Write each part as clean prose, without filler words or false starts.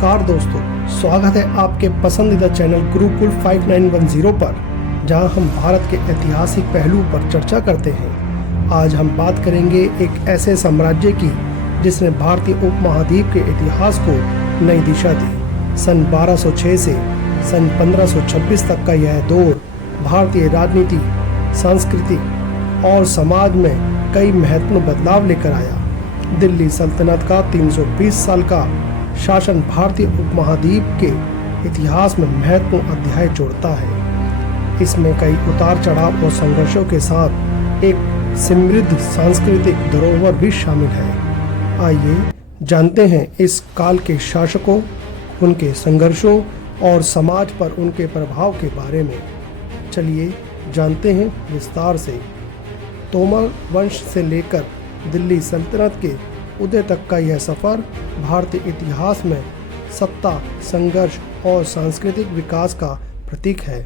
नमस्कार दोस्तों, स्वागत है आपके पसंदीदा चैनल गुरुकुल 5910 पर, जहां हम भारत के ऐतिहासिक पहलू पर चर्चा करते हैं। आज हम बात करेंगे एक ऐसे साम्राज्य की जिसने भारतीय उपमहाद्वीप के इतिहास को नई दिशा दी। सन 1206 से सन 1526 तक का यह दौर भारतीय राजनीति, संस्कृति और समाज में कई महत्वपूर्ण बदलाव लेकर आया। दिल्ली सल्तनत का 320 साल का शासन भारतीय उपमहाद्वीप के इतिहास में महत्वपूर्ण अध्याय जोड़ता है। इसमें कई उतार चढ़ाव और संघर्षों के साथ एक समृद्ध सांस्कृतिक धरोहर भी शामिल है। आइए जानते हैं इस काल के शासकों, उनके संघर्षों और समाज पर उनके प्रभाव के बारे में। चलिए जानते हैं विस्तार से। तोमर वंश से लेकर दिल्ली सल्तनत के उदय तक का यह सफ़र भारतीय इतिहास में सत्ता, संघर्ष और सांस्कृतिक विकास का प्रतीक है।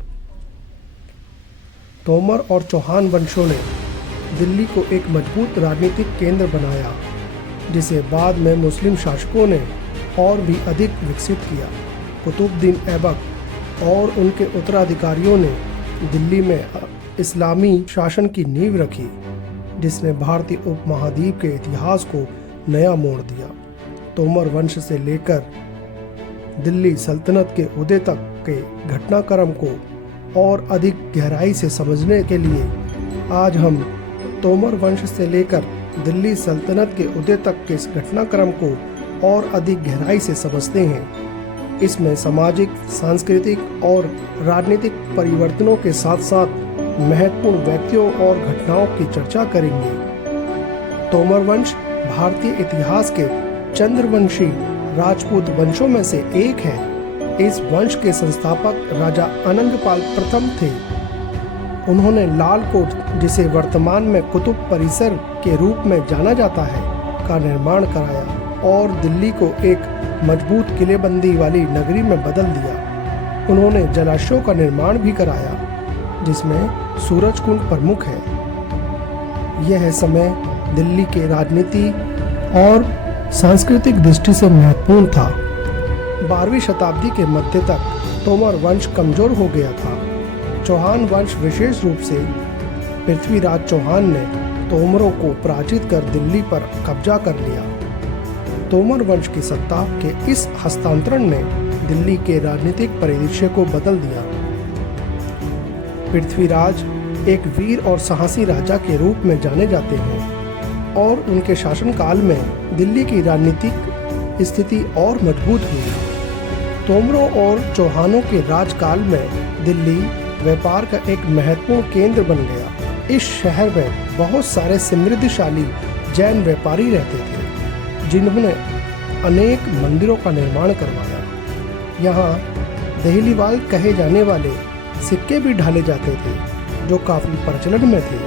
तोमर और चौहान वंशों ने दिल्ली को एक मजबूत राजनीतिक केंद्र बनाया, जिसे बाद में मुस्लिम शासकों ने और भी अधिक विकसित किया। कुतुबुद्दीन ऐबक और उनके उत्तराधिकारियों ने दिल्ली में इस्लामी शासन की नींव रखी, जिसने भारतीय उपमहाद्वीप के इतिहास को नया मोड़ दिया। तोमर वंश से लेकर दिल्ली सल्तनत के उदय तक के घटनाक्रम को और अधिक गहराई से समझने के लिए आज हम तोमर वंश से लेकर दिल्ली सल्तनत के उदय तक के घटनाक्रम को और अधिक गहराई से समझते हैं। इसमें सामाजिक, सांस्कृतिक और राजनीतिक परिवर्तनों के साथ साथ महत्वपूर्ण व्यक्तियों और घटनाओं की चर्चा करेंगे। तोमर वंश भारतीय इतिहास के चंद्रवंशी राजपूत वंशों में से एक है। इस वंश के संस्थापक राजा अनंगपाल प्रथम थे। उन्होंने लाल कोट, जिसे वर्तमान में कुतुब परिसर के रूप में जाना जाता है, का निर्माण कराया और दिल्ली को एक मजबूत किलेबंदी वाली नगरी में बदल दिया। उन्होंने जलाशयों का निर्माण भी कराया, जिसमें सूरजकुंड प्रमुख है। यह समय दिल्ली के राजनीति और सांस्कृतिक दृष्टि से महत्वपूर्ण था। 12वीं शताब्दी के मध्य तक तोमर वंश कमजोर हो गया था। चौहान वंश, विशेष रूप से पृथ्वीराज चौहान ने तोमरों को पराजित कर दिल्ली पर कब्जा कर लिया। तोमर वंश की सत्ता के इस हस्तांतरण ने दिल्ली के राजनीतिक परिदृश्य को बदल दिया। पृथ्वीराज एक वीर और साहसी राजा के रूप में जाने जाते हैं और उनके शासनकाल में दिल्ली की राजनीतिक स्थिति और मजबूत हुई। तोमरों और चौहानों के राजकाल में दिल्ली व्यापार का एक महत्वपूर्ण केंद्र बन गया। इस शहर में बहुत सारे समृद्धशाली जैन व्यापारी रहते थे, जिन्होंने अनेक मंदिरों का निर्माण करवाया। यहाँ दहलीवाल कहे जाने वाले सिक्के भी ढाले जाते थे, जो काफ़ी प्रचलन में थे।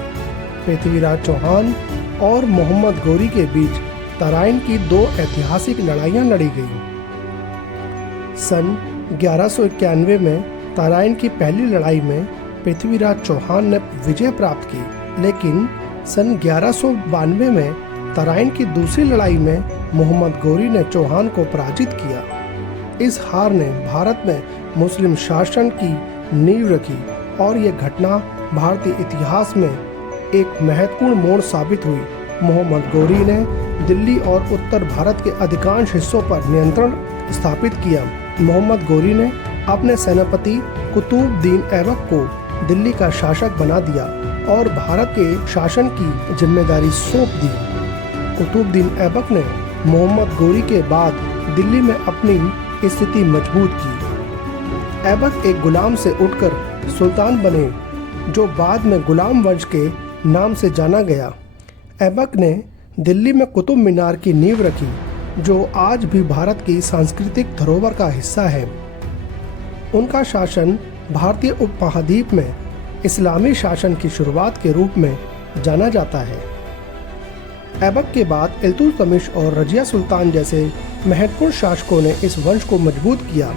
पृथ्वीराज चौहान और मोहम्मद गौरी के बीच तराइन की 2 ऐतिहासिक लड़ाइयाँ लड़ी गईं। सन 1191 में तराइन की पहली लड़ाई में पृथ्वीराज चौहान ने विजय प्राप्त की, लेकिन सन 1192 में तराइन की दूसरी लड़ाई में मोहम्मद गौरी ने चौहान को पराजित किया। इस हार ने भारत में मुस्लिम शासन की नींव रखी और यह घटना भारतीय इतिहास में एक महत्वपूर्ण मोड़ साबित हुई। मोहम्मद गौरी ने दिल्ली और उत्तर भारत के अधिकांश हिस्सों पर नियंत्रण स्थापित किया। मोहम्मद गौरी ने अपने सेनापति कुतुबुद्दीन ऐबक को दिल्ली का शासक बना दिया और भारत के शासन की जिम्मेदारी सौंप दी। कुतुबुद्दीन ऐबक ने मोहम्मद गौरी के बाद दिल्ली में अपनी स्थिति मजबूत की। ऐबक एक गुलाम से उठकर सुल्तान बने, जो बाद में गुलाम वंश के नाम से जाना गया। ऐबक ने दिल्ली में कुतुब मीनार की नींव रखी, जो आज भी भारत की सांस्कृतिक धरोहर का हिस्सा है। उनका शासन भारतीय उपमहाद्वीप में इस्लामी शासन की शुरुआत के रूप में जाना जाता है। ऐबक के बाद इल्तुतमिश और रजिया सुल्तान जैसे महत्वपूर्ण शासकों ने इस वंश को मजबूत किया।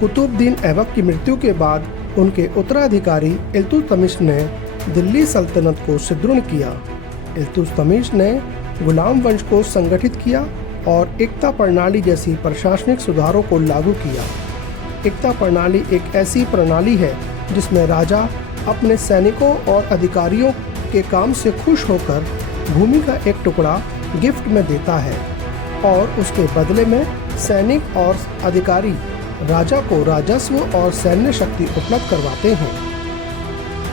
कुतुबुद्दीन ऐबक की मृत्यु के बाद उनके उत्तराधिकारी इल्तुतमिश ने दिल्ली सल्तनत को सुदृढ़ किया। इल्तुतमिश ने गुलाम वंश को संगठित किया और एकता प्रणाली जैसी प्रशासनिक सुधारों को लागू किया। एकता प्रणाली एक ऐसी प्रणाली है जिसमें राजा अपने सैनिकों और अधिकारियों के काम से खुश होकर भूमि का एक टुकड़ा गिफ्ट में देता है और उसके बदले में सैनिक और अधिकारी राजा को राजस्व और सैन्य शक्ति उपलब्ध करवाते हैं।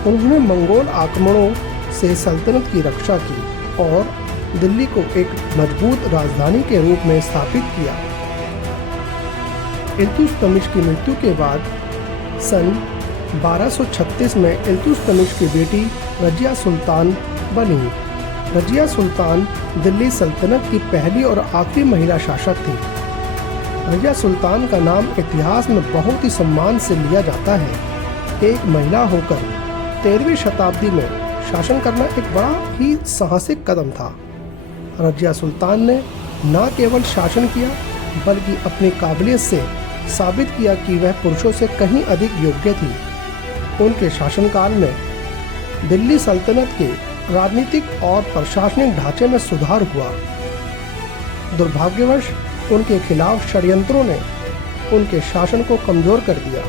उन्होंने मंगोल आक्रमणों से सल्तनत की रक्षा की और दिल्ली को एक मजबूत राजधानी के रूप में स्थापित किया। इल्तुतमिश की मृत्यु के बाद सन 1236 में इल्तुतमिश की बेटी रजिया सुल्तान बनी। रजिया सुल्तान दिल्ली सल्तनत की पहली और आखिरी महिला शासक थी। रजिया सुल्तान का नाम इतिहास में बहुत ही सम्मान से लिया जाता है। एक महिला होकर 13वीं शताब्दी में शासन करना एक बड़ा ही साहसिक कदम था। रजिया सुल्तान ने न केवल शासन किया बल्कि अपनी काबिलियत से साबित किया कि वह पुरुषों से कहीं अधिक योग्य थी। उनके शासनकाल में दिल्ली सल्तनत के राजनीतिक और प्रशासनिक ढांचे में सुधार हुआ। दुर्भाग्यवश उनके खिलाफ षड्यंत्रों ने उनके शासन को कमजोर कर दिया।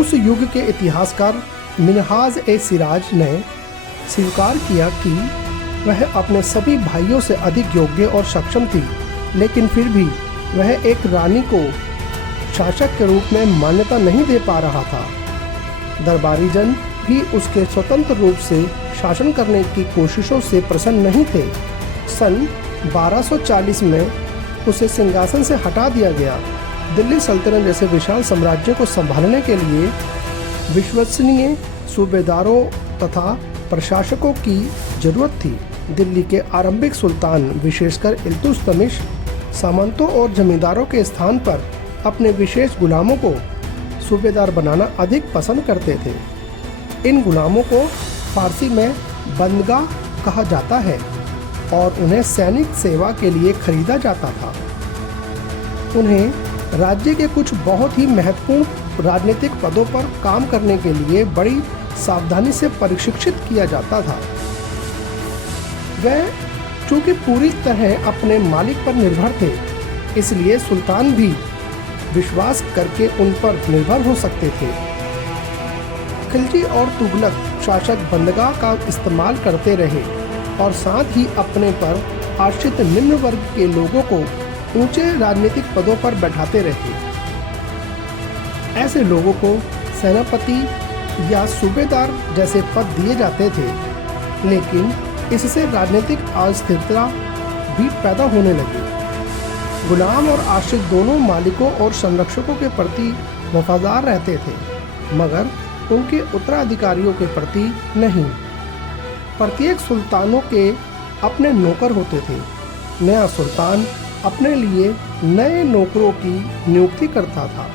उस युग के इतिहासकार मिन्हाज-ए-सिराज ने स्वीकार किया कि वह अपने सभी भाइयों से अधिक योग्य और सक्षम थी, लेकिन फिर भी वह एक रानी को शासक के रूप में मान्यता नहीं दे पा रहा था। दरबारी जन भी उसके स्वतंत्र रूप से शासन करने की कोशिशों से प्रसन्न नहीं थे। सन 1240 में उसे सिंहासन से हटा दिया गया। दिल्ली सल्तनत जैसे विशाल साम्राज्य को संभालने के लिए विश्वसनीय सूबेदारों तथा प्रशासकों की जरूरत थी। दिल्ली के आरंभिक सुल्तान, विशेषकर इल्तुतमिश, सामंतों और जमींदारों के स्थान पर अपने विशेष गुलामों को सूबेदार बनाना अधिक पसंद करते थे। इन गुलामों को फारसी में बंदगा कहा जाता है और उन्हें सैनिक सेवा के लिए खरीदा जाता था। उन्हें राज्य के कुछ बहुत ही महत्वपूर्ण राजनीतिक पदों पर काम करने के लिए बड़ी सावधानी से प्रशिक्षित किया जाता था। वह चूंकि पूरी तरह अपने मालिक पर निर्भर थे, इसलिए सुल्तान भी विश्वास करके उन पर निर्भर हो सकते थे। खिलजी और तुगलक शासक बंदगा का इस्तेमाल करते रहे और साथ ही अपने पर आश्रित निम्न वर्ग के लोगों को ऊंचे राजनीतिक पदों पर बैठाते रहे। ऐसे लोगों को सेनापति या सूबेदार जैसे पद दिए जाते थे, लेकिन इससे राजनीतिक अस्थिरता भी पैदा होने लगी। गुलाम और आश्रित दोनों मालिकों और संरक्षकों के प्रति वफादार रहते थे, मगर उनके उत्तराधिकारियों के प्रति नहीं। प्रत्येक सुल्तानों के अपने नौकर होते थे। नया सुल्तान अपने लिए नए नौकरों की नियुक्ति करता था।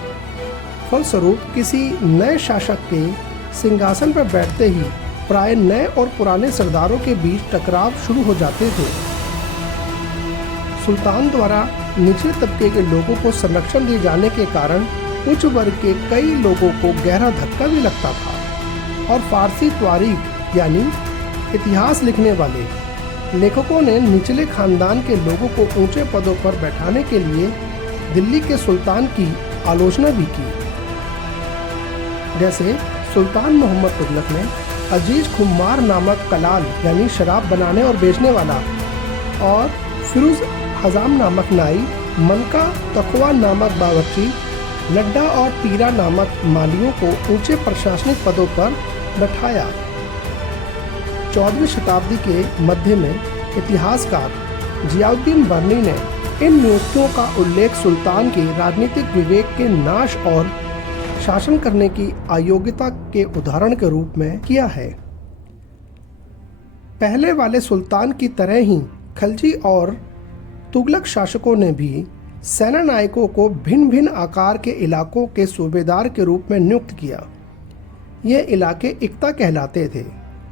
फलस्वरूप किसी नए शासक के सिंहासन पर बैठते ही प्राय नए और पुराने सरदारों के बीच टकराव शुरू हो जाते थे। सुल्तान द्वारा निचले तबके के लोगों को संरक्षण दिए जाने के कारण उच्च वर्ग के कई लोगों को गहरा धक्का भी लगता था और फारसी तारीख यानी इतिहास लिखने वाले लेखकों ने निचले खानदान के लोगों को ऊंचे पदों पर बैठाने के लिए दिल्ली के सुल्तान की आलोचना भी की। जैसे सुल्तान मोहम्मद तुगलक ने अजीज खुमार नामक कलाल यानी शराब बनाने और बेचने वाला और फिरोज हजाम नामक नाई, मनका तकवा नामक बावर्ची, लड्डा और पीरा नामक मालियों को ऊंचे प्रशासनिक पदों पर बैठाया। 14वीं शताब्दी के मध्य में इतिहासकार जियाउद्दीन बर्नी ने इन नियुक्तियों का उल्लेख सुल्तान के राजनीतिक विवेक के नाश और शासन करने की अयोग्यता के उदाहरण के रूप में किया है। पहले वाले सुल्तान की तरह ही खलजी और तुगलक शासकों ने भी सेना नायकों को भिन्न भिन्न आकार के इलाकों के सूबेदार के रूप में नियुक्त किया। ये इलाके इक्ता कहलाते थे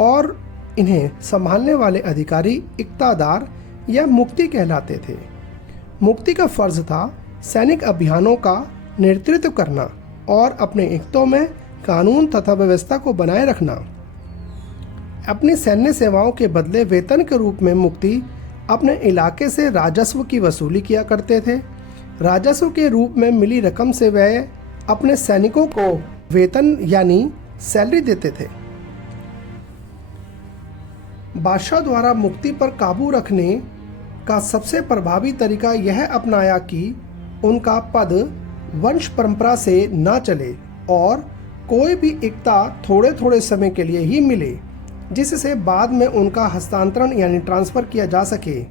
और इन्हें संभालने वाले अधिकारी इक्तादार या मुक्ति कहलाते थे। मुक्ति का फर्ज था सैनिक अभियानों का नेतृत्व करना और अपने इक्तों में कानून तथा व्यवस्था को बनाए रखना। अपनी सैन्य सेवाओं के बदले वेतन के रूप में मुक्ति अपने इलाके से राजस्व की वसूली किया करते थे। राजस्व के रूप में मिली रकम से वह अपने सैनिकों को वेतन यानी सैलरी देते थे। बादशाह द्वारा मुक्ति पर काबू रखने का सबसे प्रभावी तरीका यह अपनाया कि उनका पद वंश परंपरा से न चले और कोई भी इक्ता थोड़े थोड़े समय के लिए ही मिले, जिससे बाद में उनका हस्तांतरण यानी ट्रांसफ़र किया जा सके।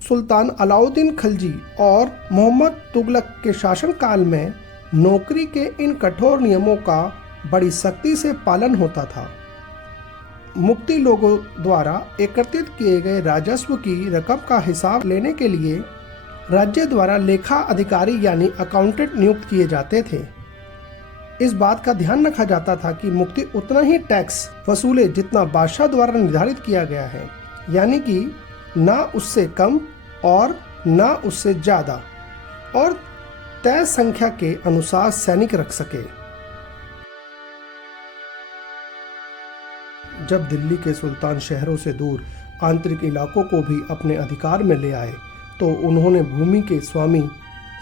सुल्तान अलाउद्दीन खिलजी और मोहम्मद तुगलक के शासनकाल में नौकरी के इन कठोर नियमों का बड़ी सख्ती से पालन होता था। मुक्ति लोगों द्वारा एकत्रित किए गए राजस्व की रकम का हिसाब लेने के लिए राज्य द्वारा लेखा अधिकारी यानी अकाउंटेंट नियुक्त किए जाते थे। इस बात का ध्यान रखा जाता था कि मुक्ति उतना ही टैक्स वसूले जितना बादशाह द्वारा निर्धारित किया गया है, यानी कि ना उससे कम और ना उससे ज़्यादा, और तय संख्या के अनुसार सैनिक रख सके। जब दिल्ली के सुल्तान शहरों से दूर आंतरिक इलाकों को भी अपने अधिकार में ले आए तो उन्होंने भूमि के स्वामी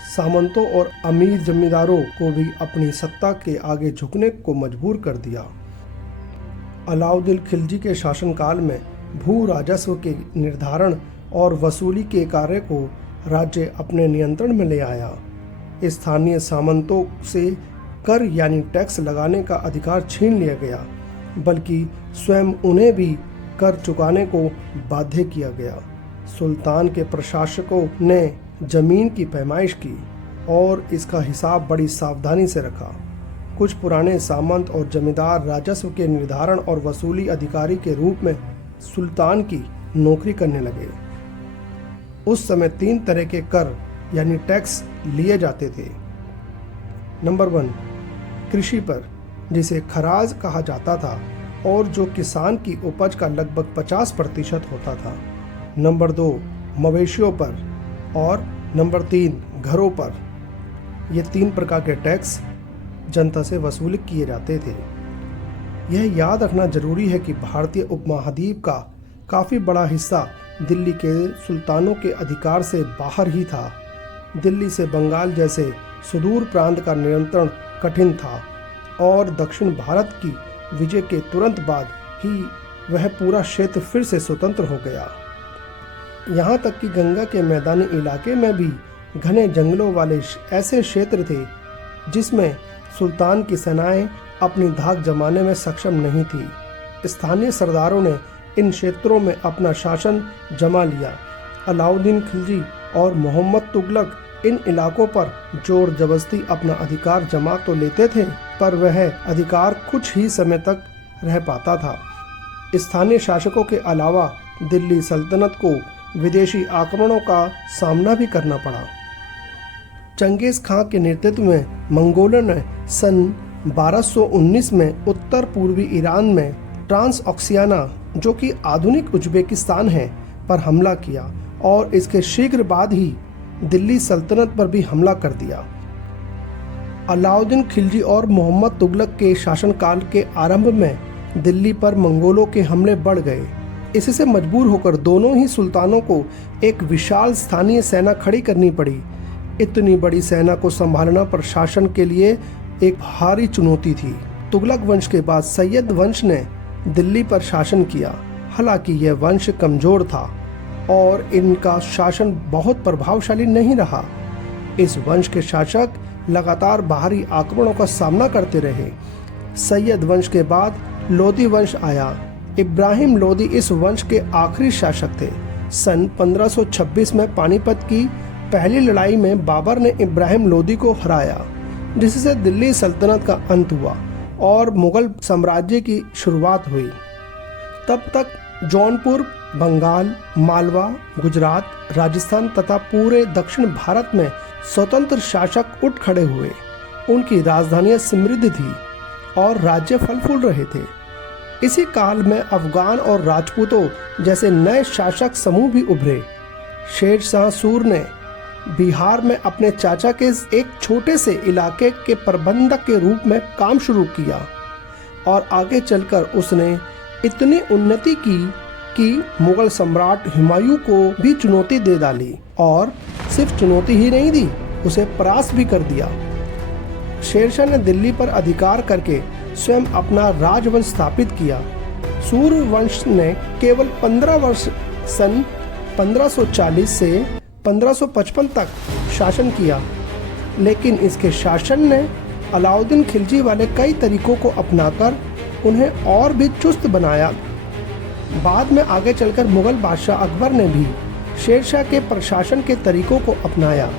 सामंतों और अमीर जमींदारों को भी अपनी सत्ता के आगे झुकने को मजबूर कर दिया। अलाउद्दीन खिलजी के शासनकाल में भू राजस्व के निर्धारण और वसूली के कार्य को राज्य अपने नियंत्रण में ले आया। स्थानीय सामंतों से कर यानी टैक्स लगाने का अधिकार छीन लिया गया, बल्कि स्वयं उन्हें भी कर चुकाने को बाध्य किया गया। सुल्तान के प्रशासकों ने जमीन की पैमाइश की और इसका हिसाब बड़ी सावधानी से रखा। कुछ पुराने सामंत और जमींदार राजस्व के निर्धारण और वसूली अधिकारी के रूप में सुल्तान की नौकरी करने लगे। उस समय 3 तरह के कर यानी टैक्स लिए जाते थे। नंबर 1, कृषि पर, जिसे खराज कहा जाता था और जो किसान की उपज का लगभग 50% होता था। नंबर 2, मवेशियों पर, और नंबर 3, घरों पर। ये 3 प्रकार के टैक्स जनता से वसूल किए जाते थे। यह याद रखना जरूरी है कि भारतीय उपमहाद्वीप का काफ़ी बड़ा हिस्सा दिल्ली के सुल्तानों के अधिकार से बाहर ही था। दिल्ली से बंगाल जैसे सुदूर प्रांत का नियंत्रण कठिन था और दक्षिण भारत की विजय के तुरंत बाद ही वह पूरा क्षेत्र फिर से स्वतंत्र हो गया। यहाँ तक कि गंगा के मैदानी इलाके में भी घने जंगलों वाले ऐसे क्षेत्र थे जिसमें सुल्तान की सेनाएं अपनी धाक जमाने में सक्षम नहीं थी। स्थानीय सरदारों ने इन क्षेत्रों में अपना शासन जमा लिया। अलाउद्दीन खिलजी और मोहम्मद तुगलक इन इलाकों पर जोर जबरदस्ती अपना अधिकार जमा तो लेते थे, पर वह अधिकार कुछ ही समय तक रह पाता था। स्थानीय शासकों के अलावा दिल्ली सल्तनत को विदेशी आक्रमणों का सामना भी करना पड़ा। चंगेज खां के नेतृत्व में मंगोलों ने सन 1219 में उत्तर पूर्वी ईरान में ट्रांसऑक्सियाना, जो कि आधुनिक उज्बेकिस्तान है, पर हमला किया और इसके शीघ्र बाद ही दिल्ली सल्तनत पर भी हमला कर दिया। अलाउद्दीन खिलजी और मोहम्मद तुगलक के शासनकाल के आरंभ में दिल्ली पर मंगोलों के हमले बढ़ गए। इससे मजबूर होकर दोनों ही सुल्तानों को एक विशाल स्थानीय सेना खड़ी करनी पड़ी। इतनी बड़ी सेना को संभालना प्रशासन के लिए एक भारी चुनौती थी। तुगलक वंश के बाद सैयद वंश ने दिल्ली पर शासन किया। हालांकि यह वंश कमजोर था और इनका शासन बहुत प्रभावशाली नहीं रहा। इस वंश के शासक लगातार बाहरी आक्रमणों का सामना करते रहे। सैयद वंश के बाद लोदी वंश आया। इब्राहिम लोदी इस वंश के आखिरी शासक थे। सन 1526 में पानीपत की पहली लड़ाई में बाबर ने इब्राहिम लोदी को हराया, जिससे दिल्ली सल्तनत का अंत हुआ और मुगल साम्राज्य की शुरुआत हुई। तब तक जौनपुर, बंगाल, मालवा, गुजरात, राजस्थान तथा पूरे दक्षिण भारत में स्वतंत्र शासक उठ खड़े हुए। उनकी राजधानियां समृद्ध थी और राज्य फल फूल रहे थे। इसी काल में अफगान और राजपूतों जैसे नए शासक समूह भी उभरे। शेर शाह सूर ने बिहार में अपने चाचा के एक छोटे से इलाके के प्रबंधक के रूप में काम शुरू किया और आगे चलकर उसने इतनी उन्नति की कि मुगल सम्राट हुमायूं को भी चुनौती दे डाली, और सिर्फ चुनौती ही नहीं दी, उसे परास्त भी कर दिया। शेरशाह ने दिल्ली पर अधिकार करके स्वयं अपना राजवंश स्थापित किया। सूर्यवंश ने केवल 15 वर्ष सन 1540 से 1555 तक शासन किया, लेकिन इसके शासन ने अलाउद्दीन खिलजी वाले कई तरीकों को अपनाकर उन्हें और भी चुस्त बनाया। बाद में आगे चलकर मुगल बादशाह अकबर ने भी शेरशाह के प्रशासन के तरीकों को अपनाया।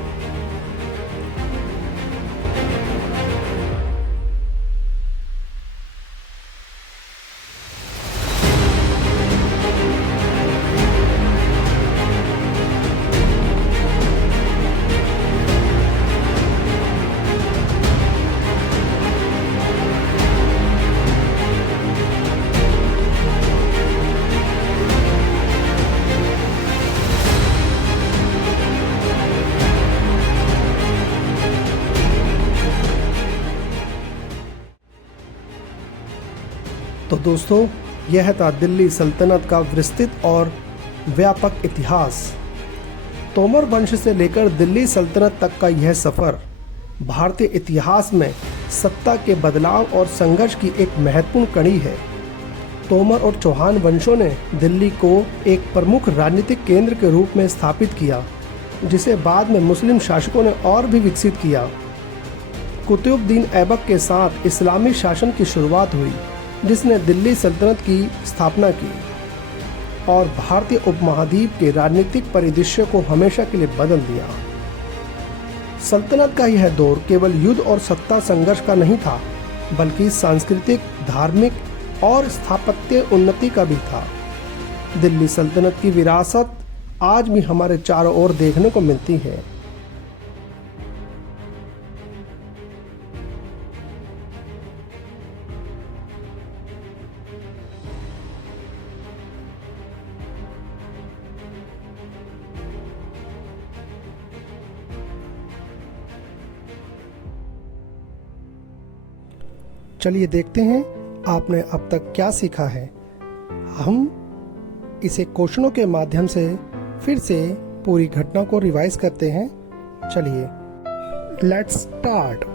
तो दोस्तों, यह था दिल्ली सल्तनत का विस्तृत और व्यापक इतिहास। तोमर वंश से लेकर दिल्ली सल्तनत तक का यह सफ़र भारतीय इतिहास में सत्ता के बदलाव और संघर्ष की एक महत्वपूर्ण कड़ी है। तोमर और चौहान वंशों ने दिल्ली को एक प्रमुख राजनीतिक केंद्र के रूप में स्थापित किया, जिसे बाद में मुस्लिम शासकों ने और भी विकसित किया। कुतुबुद्दीन ऐबक के साथ इस्लामी शासन की शुरुआत हुई, जिसने दिल्ली सल्तनत की स्थापना की और भारतीय उपमहाद्वीप के राजनीतिक परिदृश्य को हमेशा के लिए बदल दिया। सल्तनत का यह दौर केवल युद्ध और सत्ता संघर्ष का नहीं था, बल्कि सांस्कृतिक, धार्मिक और स्थापत्य उन्नति का भी था। दिल्ली सल्तनत की विरासत आज भी हमारे चारों ओर देखने को मिलती है। चलिए देखते हैं आपने अब तक क्या सीखा है। हम इसे क्वेश्चनों के माध्यम से फिर से पूरी घटना को रिवाइज करते हैं। चलिए, लेट्स स्टार्ट।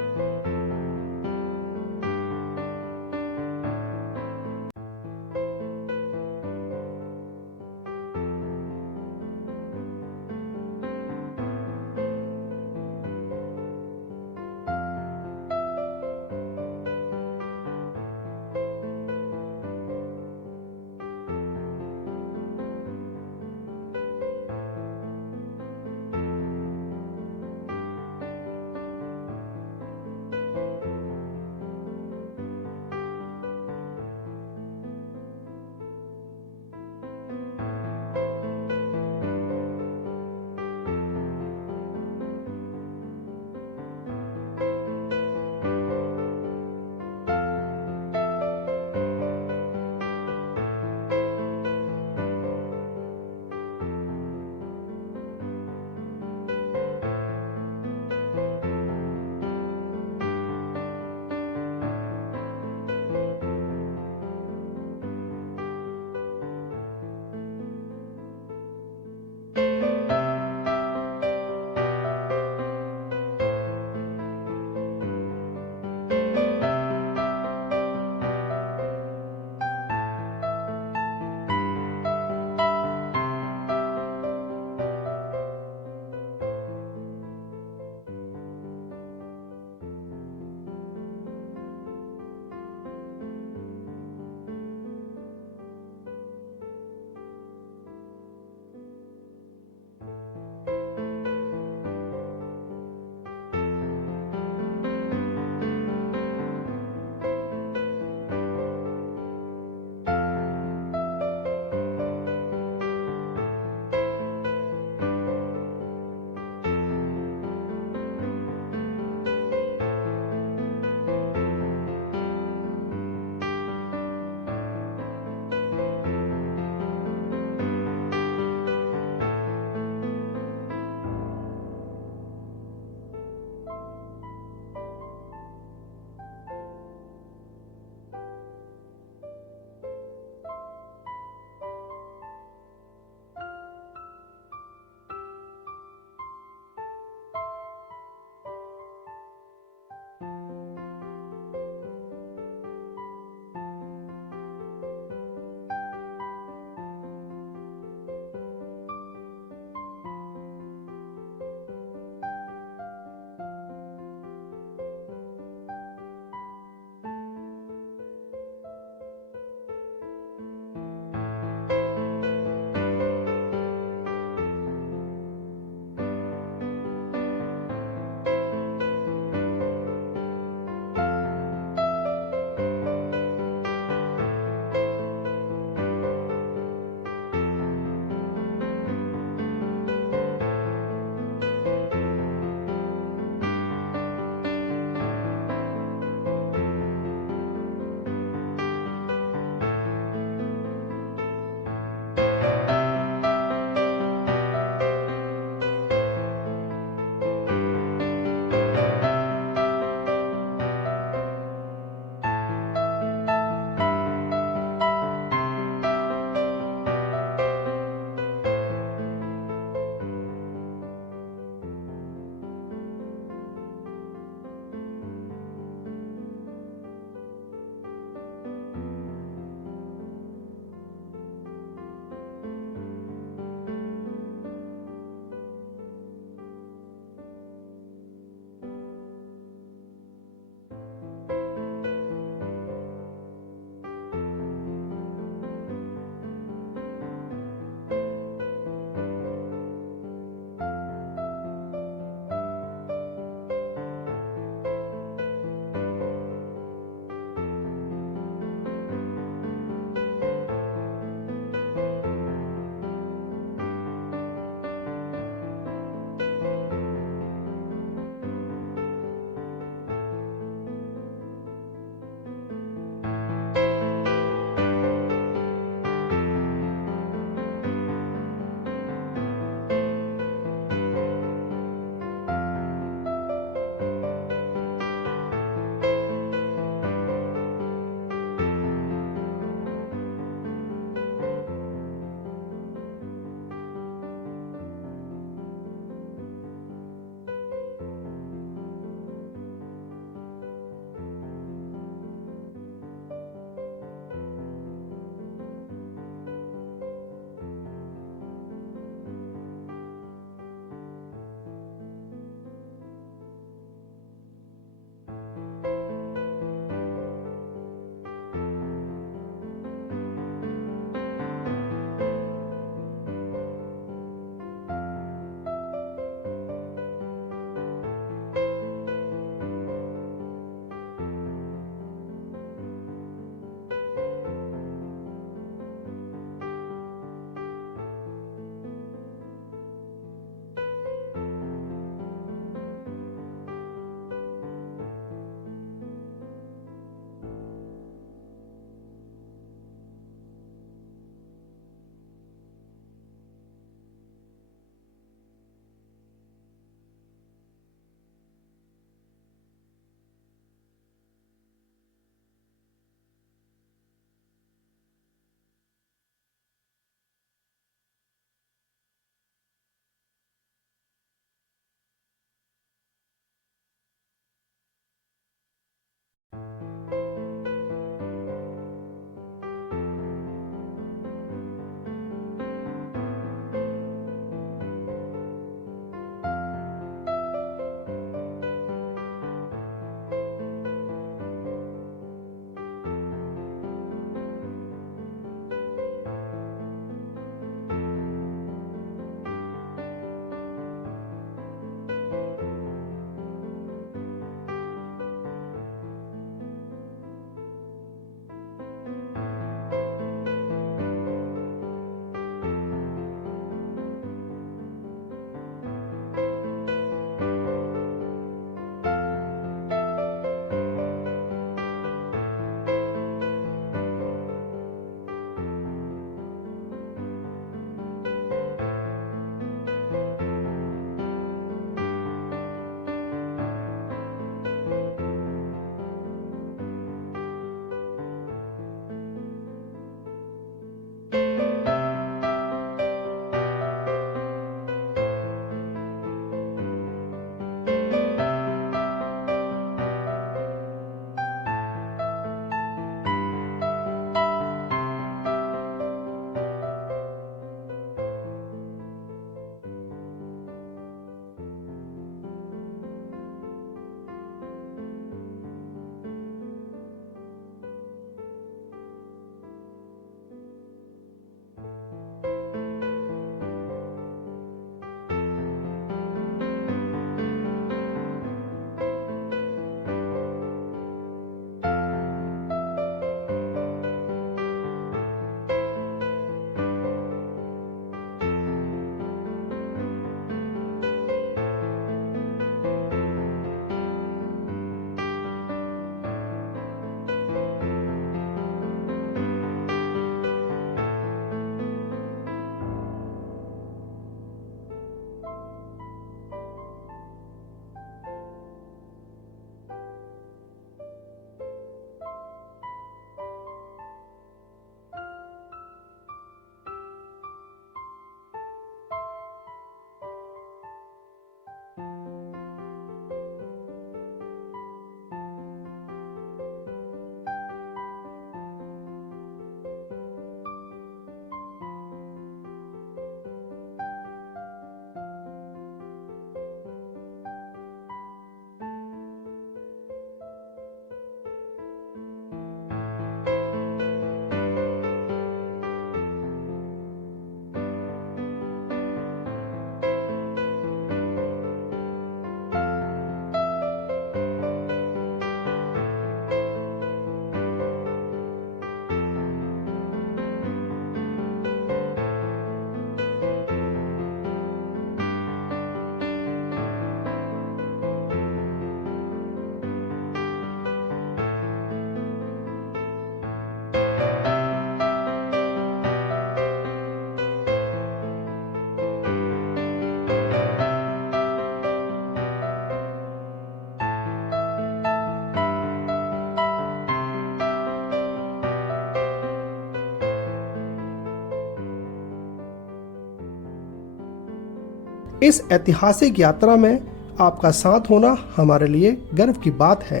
इस ऐतिहासिक यात्रा में आपका साथ होना हमारे लिए गर्व की बात है।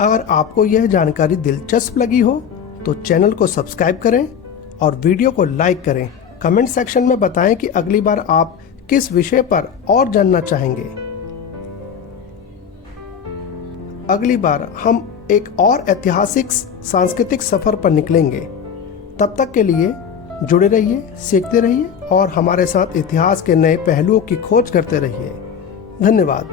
अगर आपको यह जानकारी दिलचस्प लगी हो तो चैनल को सब्सक्राइब करें और वीडियो को लाइक करें। कमेंट सेक्शन में बताएं कि अगली बार आप किस विषय पर और जानना चाहेंगे। अगली बार हम एक और ऐतिहासिक सांस्कृतिक सफर पर निकलेंगे। तब तक के लिए जुड़े रहिए, सीखते रहिए और हमारे साथ इतिहास के नए पहलुओं की खोज करते रहिए। धन्यवाद।